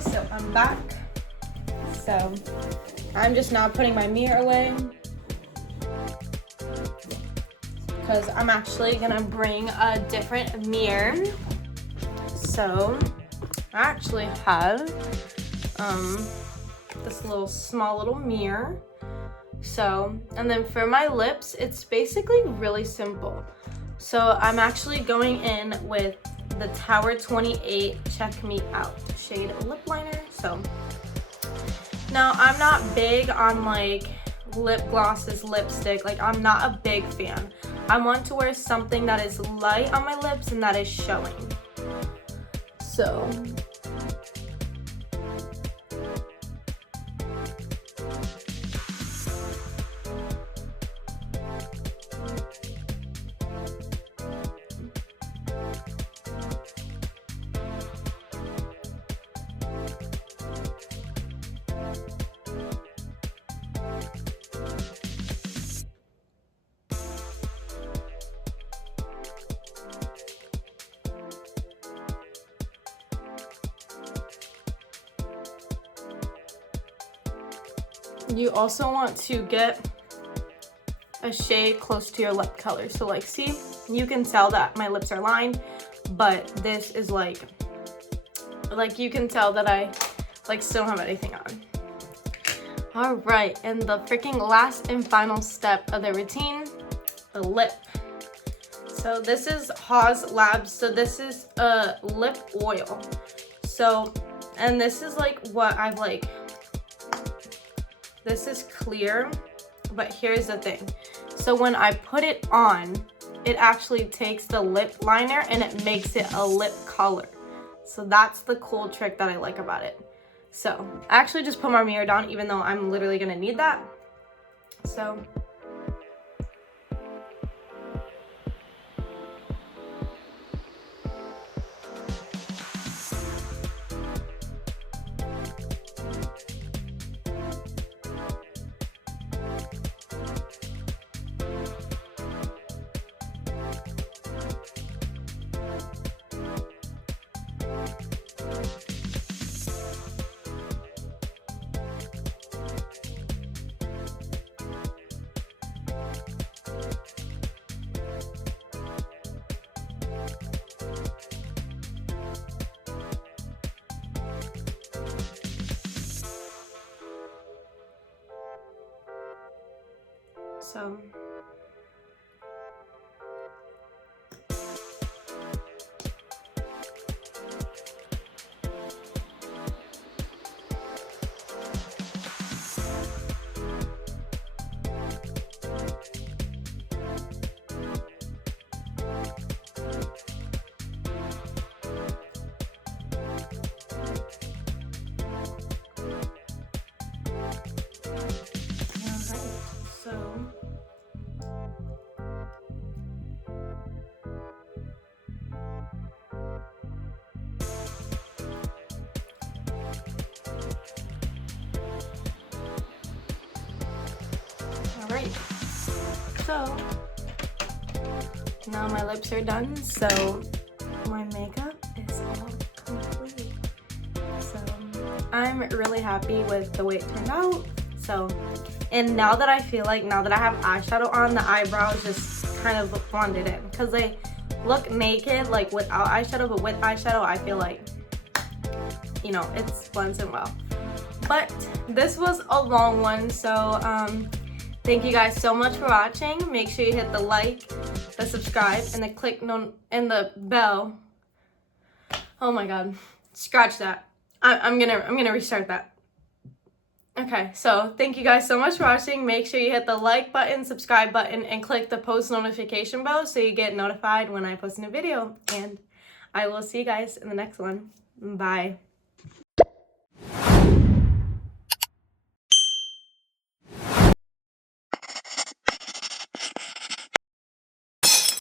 So I'm back. So I'm just now putting my mirror away because I'm actually gonna bring a different mirror. So I actually have this small little mirror. So, and then for my lips, it's basically really simple. So I'm actually going in with the Tower 28 Check Me Out shade lip liner. So now I'm not big on like lip glosses, lipstick. Like, I'm not a big fan. I want to wear something that is light on my lips and that is showing. So you also want to get a shade close to your lip color. So like, see, you can tell that my lips are lined, but this is like you can tell that I like still don't have anything on. All right, and the freaking last and final step of the routine, the lip. So this is Haws Labs. So this is a lip oil. So, and this is like what I've like, this is clear, but here's the thing. So when I put it on, it actually takes the lip liner and it makes it a lip color. So that's the cool trick that I like about it. So I actually just put my mirror down, even though I'm literally gonna need that. So Alright, so now my lips are done, so my makeup is all complete. So I'm really happy with the way it turned out. So, and now that I feel like, now that I have eyeshadow on, the eyebrows just kind of blended in, because they look naked like without eyeshadow, but with eyeshadow I feel like, you know, it blends in well. But this was a long one, so thank you guys so much for watching. Make sure you hit the like, the subscribe, and the click and the bell. Oh my god, scratch that. I'm gonna restart that. Okay, so thank you guys so much for watching. Make sure you hit the like button, subscribe button, and click the post notification bell so you get notified when I post a new video. And I will see you guys in the next one. Bye.